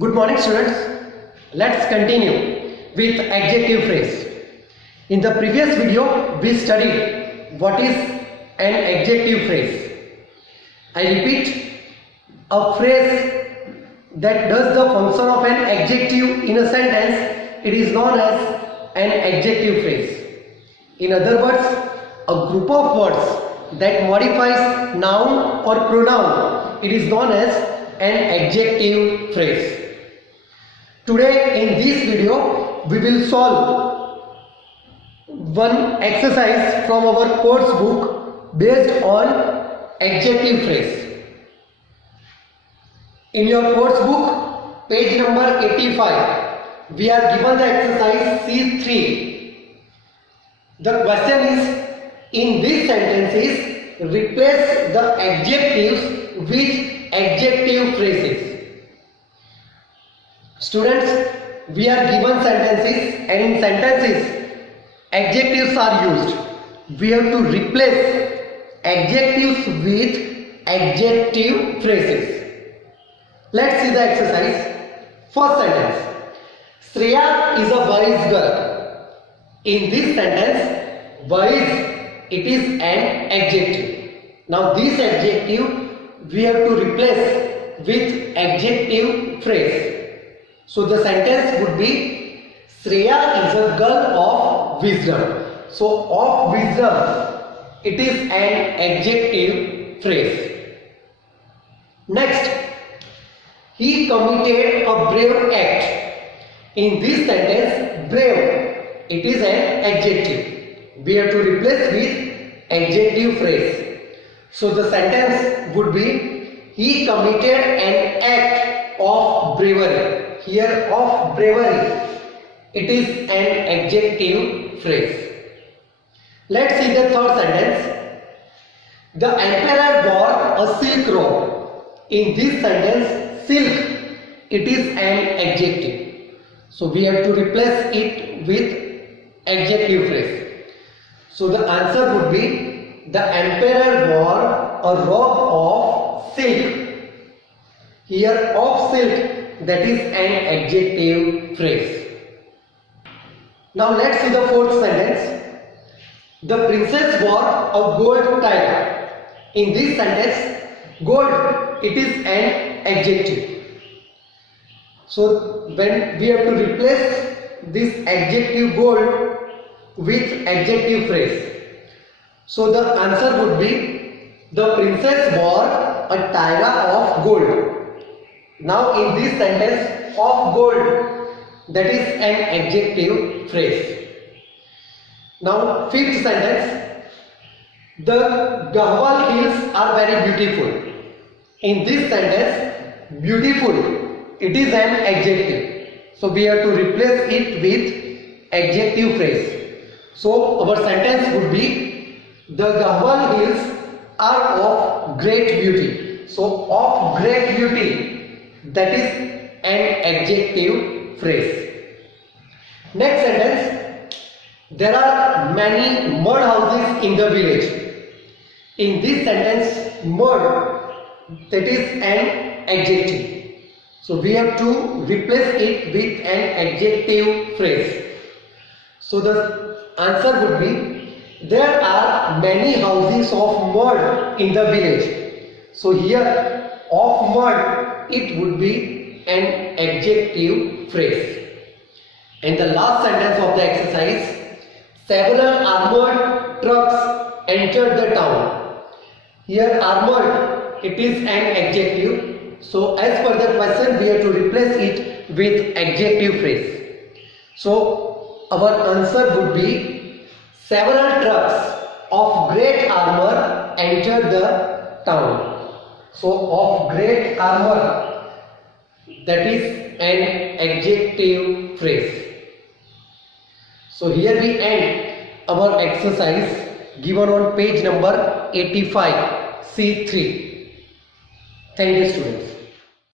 Good morning, students. Let's continue with adjective phrase. In the previous video, we studied what is an adjective phrase. I repeat, a phrase that does the function of an adjective in a sentence, it is known as an adjective phrase. In other words, a group of words that modifies noun or pronoun, it is known as an adjective phrase. Today in this video we will solve one exercise from our course book based on adjective phrase. In your course book, page number 85, we are given the exercise C3. The question is, in these sentences, replace the adjectives with adjective phrases. Students, we are given sentences, and in sentences, adjectives are used. We have to replace adjectives with adjective phrases. Let's see the exercise. First sentence, Shreya is a wise girl. In this sentence, wise, it is an adjective. Now this adjective we have to replace with adjective phrase. So the sentence would be, Shreya is a girl of wisdom. So of wisdom, it is an adjective phrase. Next, he committed a brave act. In this sentence, brave, it is an adjective. We have to replace with adjective phrase. So the sentence would be, he committed an act of bravery. Here of bravery, it is an adjective phrase. Let's see the third sentence. The emperor wore a silk robe. In this sentence, silk, it is an adjective. So we have to replace it with adjective phrase. So the answer would be, the emperor wore a robe of silk. Here of silk, that is an adjective phrase. Now let's see the fourth sentence. The princess wore a gold tiara. In this sentence, gold, it is an adjective. So when we have to replace this adjective gold with adjective phrase. So the answer would be, the princess wore a tiara of gold. Now in this sentence, of gold, that is an adjective phrase. Now fifth sentence, the Garhwal hills are very beautiful. In this sentence, beautiful, it is an adjective. So we have to replace it with adjective phrase. So our sentence would be, the Garhwal hills are of great beauty. So of great beauty, that is an adjective phrase. Next sentence, there are many mud houses in the village. In this sentence, mud, that is an adjective. So we have to replace it with an adjective phrase. So the answer would be, there are many houses of mud in the village. So here, of mud, it would be an adjective phrase. And the last sentence of the exercise, several armored trucks entered the town. Here armored, it is an adjective. So as per the question, we have to replace it with adjective phrase. So our answer would be, several trucks of great armor entered the town. So of great armor, that is an adjective phrase. So here we end our exercise given on page number 85, C3. Thank you, students.